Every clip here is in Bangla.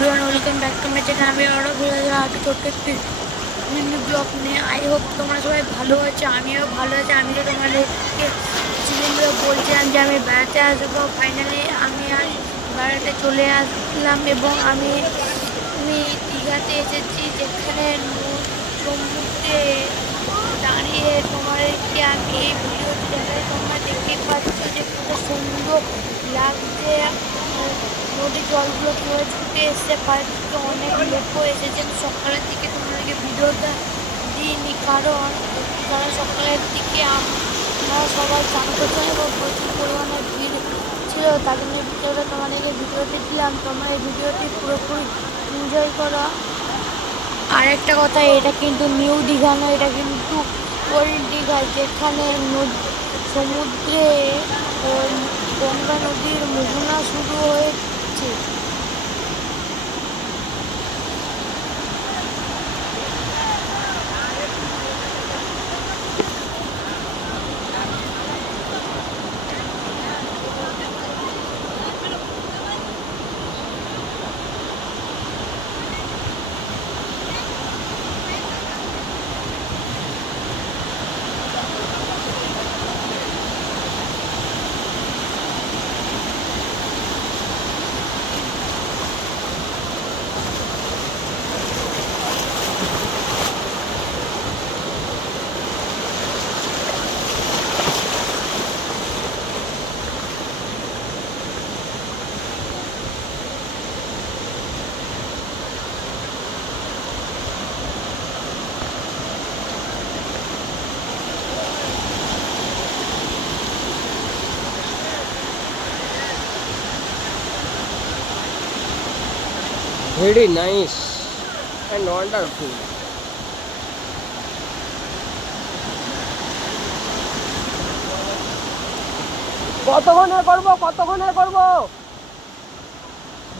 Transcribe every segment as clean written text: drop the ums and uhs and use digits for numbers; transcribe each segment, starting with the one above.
Everyone, welcome back to my channel. আমি আরও ঘুরে আগে ছোট্ট একটি মিনি ব্লগ নিয়ে। আই হোপ তোমরা সবাই ভালো আছো, আমিও ভালো আছি। আমি তো তোমাদেরকে কিছুদিন ধরে বলছিলাম যে আমি বেড়াতে আসবো। ফাইনালি আমি আজ বেড়াতে চলে আসলাম এবং আমি দীঘাতে এসেছি, যেখানে সমুদ্রে দাঁড়িয়ে তোমাদেরকে আমি এই ভিডিওটি দেখাই। তোমরা দেখতেই পাচ্ছ যে কত সুন্দর লাগছে নদীর জলগুলো কীভাবে ছুটে এসছে, পাড়ের দিকে অনেক লোকও এসেছে। সকালের দিকে তোমাদেরকে ভিডিওটা দিইনি, কারণ সকালের দিকে আমরা সবাই চান করছিলাম এবং প্রচুর পরিমাণে ভিড় ছিল, তার জন্য তোমাদেরকে ভিডিওটি দিলাম। তোমরা এই ভিডিওটি পুরোপুরি এনজয় করো। আর একটা কথা, এটা কিন্তু নিউ দীঘা নয়, এটা কিন্তু ওল্ড দীঘা, যেখানে সমুদ্রে গঙ্গা নদীর মোহনা শুরু হয়েছে। Very nice and wonderful. কতক্ষণে করব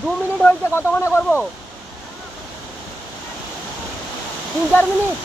2 মিনিট হয়েছে। কতক্ষণে করব? 3-4 মিনিট।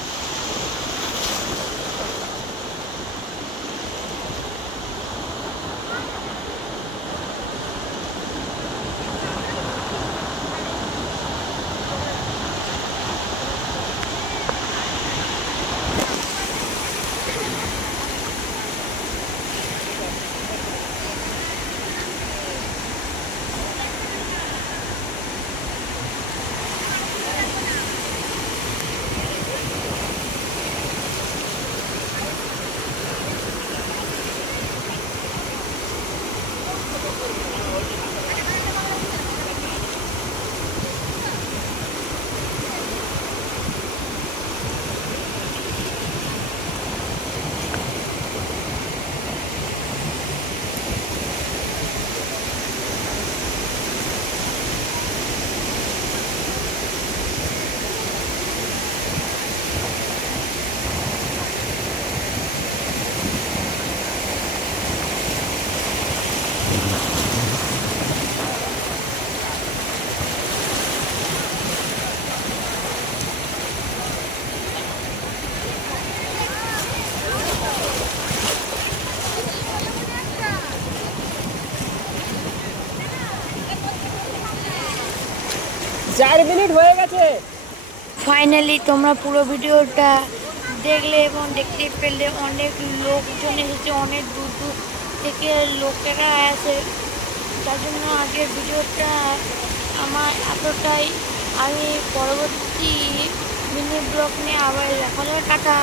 চার মিনিট হয়ে গেছে। ফাইনালি তোমরা পুরো ভিডিওটা দেখলে এবং দেখতে পেলে অনেক লোকজন এসেছে, অনেক দূর দূর থেকে লোকেরা আসে। তার জন্য আগের ভিডিওটা আমার এতটাই। আমি পরবর্তী মিনি ব্লগ নিয়ে আবার দেখা হবে। টাটা।